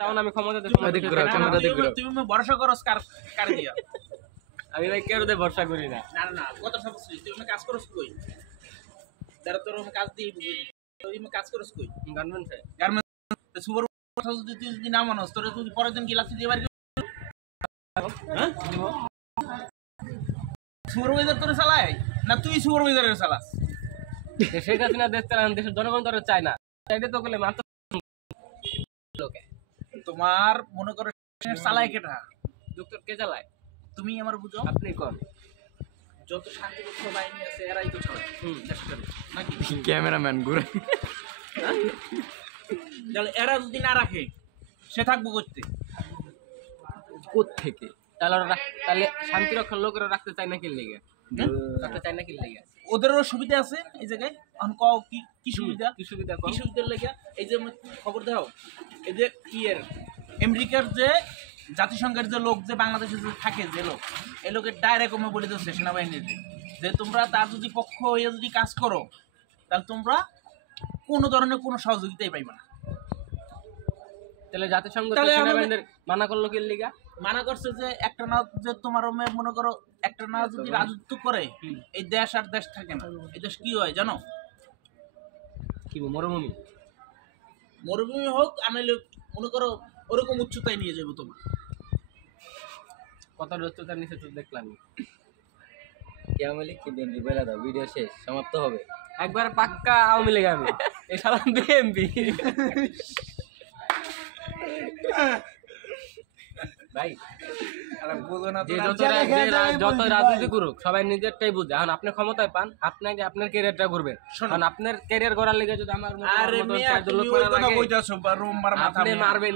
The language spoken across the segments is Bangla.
তখন আমি ক্ষমতাতে তুমি ভরসা করো কার দিয়া আমি ভাই কেউ দে ভরসা করি না না না কত সব তুমি কাজ করছ কই যারা তোর কাজ দিই তুই কাজ করছ কই গার্মেন্টস সুপার কথা যদি না মানস তোর তুই পরের দিন কি লাগছে দিয়ে বাড়ি হ্যাঁ সুপারভাইজার তোরে চালায় না তুই সুপারভাইজারের চালাস শেখ হাসিনা দেশ চালান দেশের জনগণ তোরে চায় না চাইতে তো বলে মাত্র লোকে তোমার মনে করো চালায় কেটা ডক্টর কে চালায় তুমি আমার বুঝো আপনি কোন যত শান্তিপক্ষ বাহিনী আছে এরাই তো চালায় নাকি ক্যামেরাম্যান ঘুরে তাহলে এরা যদি না রাখে সে থাকবো করতে থেকে তাহলে শান্তি রক্ষার লোকেরা রাখতে চায় না কি লেগে রাখতে চায় না কি লেগে ওদেরও সুবিধা আছে এই জায়গায় কি সুবিধা কি সুবিধার লেগে এই যে খবর দাও এই যে আমেরিকার যে জাতিসংঘের যে লোক যে বাংলাদেশে যে থাকে যে লোক এই লোকের ডাইরেক্ট বলে দিচ্ছে সেনাবাহিনীর যে তোমরা তার যদি পক্ষ হয়ে যদি কাজ করো তাহলে তোমরা কোনো ধরনের কোনো সহযোগিতাই পাইবে না তাহলে জাতিসংঘ সেনাবাহিনীর মানা করলো কি লিগা মানা করছে যে একটা না যে তোমার মনে করো একটা না যদি রাজত্ব করে এই দেশ আর দেশ থাকে না এই দেশ কি হয় জানো কি মরুভূমি হোক আনাইলে মনে করো ওরকম উচ্চতায় নিয়ে যাবো তোমার কত উচ্চতার নিচে তো দেখলাম আওয়ামী লীগ কি বিএনপি বলে দাও ভিডিও শেষ সমাপ্ত হবে একবার পাক্কা আওয়ামী লীগ আমি এই সালাম বিএনপি ভাই যত রাজনীতি করুক সবাই নিজেরটাই বুঝে এখন আপনি ক্ষমতায় পান আপনাকে আপনার ক্যারিয়ারটা করবেন কারণ আপনার ক্যারিয়ার করার লেগে যদি আমার আপনি মারবেন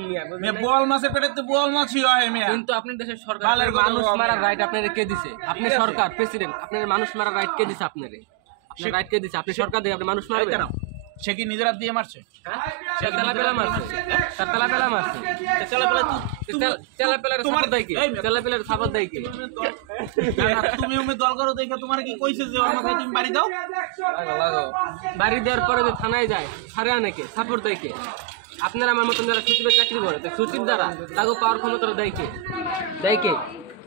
বোয়াল মাছের পেটেতে বোয়াল মাছই হয় কিন্তু আপনার দেশের সরকার মানুষ মারার রাইট আপনার কে দিছে আপনি সরকার প্রেসিডেন্ট আপনার মানুষ মারার রাইট কে দিছে আপনার রাইট কে দিছে আপনি সরকার দিয়ে আপনি মানুষ মারবেন সে কি নিজের হাত দিয়ে মারছে বাড়ি দেওয়ার পরে থানায় যায় ছাড়ে অনেকে সাপোর্ট দেয় কে আপনারা আমার মতন যারা সচিবের চাকরি করে সচিব দ্বারা তাকে পাওয়ার ক্ষমতা দেয় কে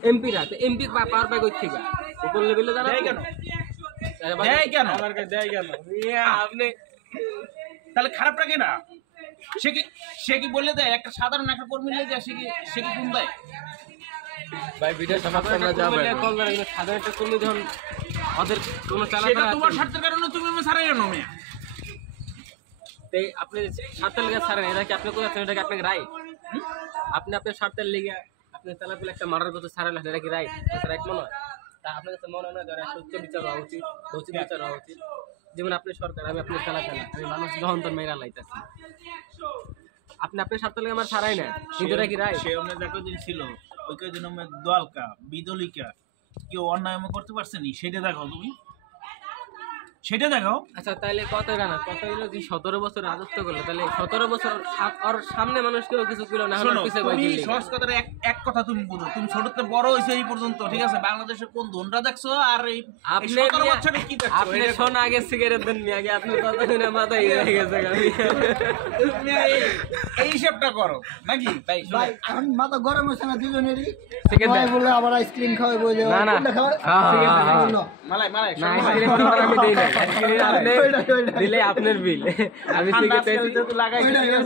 এমপিরা তো এমপি পাওয়ার পায় কই থেকে উপর লেভেলে যারা আপনি তাহলে খারাপ লাগে না সে কি বলে দেয় একটা সাধারণ একটা কর্মী নিয়ে যায় সে কি গুণ দেয় ভাই ভিডিও সমাপ্ত না যাবে সাধারণ একটা কর্মী যখন ওদের কোনো চালাতে তোমার স্বার্থের কারণে তুমি আমি ছাড়াই না মেয়ে আপনি স্বার্থের লেগে ছাড়েন এটা কি আপনি কোথায় এটা কি আপনাকে রাইট আপনি আপনার স্বার্থের লেগে আপনি চালাতে একটা মারার কথা ছাড়েন এটা কি রাইট রাইট মনে হয় তা আপনার কাছে মনে হয় না যারা সত্য বিচার হওয়া উচিত উচিত বিচার হওয়া উচিত যেমন আপনি সরকার আমি আপনার চালাতে না আমি মানুষ দহন্তর মেয়েরা লাইতেছি আপনি আপনার স্বার্থ লেগে আমার ছাড়াই না কিন্তু কি রাইট সে অন্য যতদিন ছিল ওই কদিন দলকা বিদলিকা কেউ অন্যায় করতে পারছেনি সেটা দেখো তুমি সেটা দেখো আচ্ছা তাহলে কত রানা কত হলো যে 17 বছর রাজত্ব করলো তাহলে 17 বছর আর সামনে মানুষ কেউ কিছু ছিল না তুমি সহজ কথার এক কথা তুমি বলো তুমি ছোটতে বড় হইছে এই পর্যন্ত ঠিক আছে বাংলাদেশে কোন ধনরা দেখছো আর এই আপনি 17 বছরে কি দেখছো আপনি শোন আগে সিগারেট দেন নি আগে আপনি কতদিন মাথায় হয়ে গেছে তুমি এই হিসাবটা করো নাকি ভাই এখন মাথা গরম হচ্ছে না দুজনেরই ভাই বলে আবার আইসক্রিম খাওয়াবো যে না না মালাই না আইসক্রিম আমি দেই না দিলে আপনার বিল আমি সিগারেট লাগাই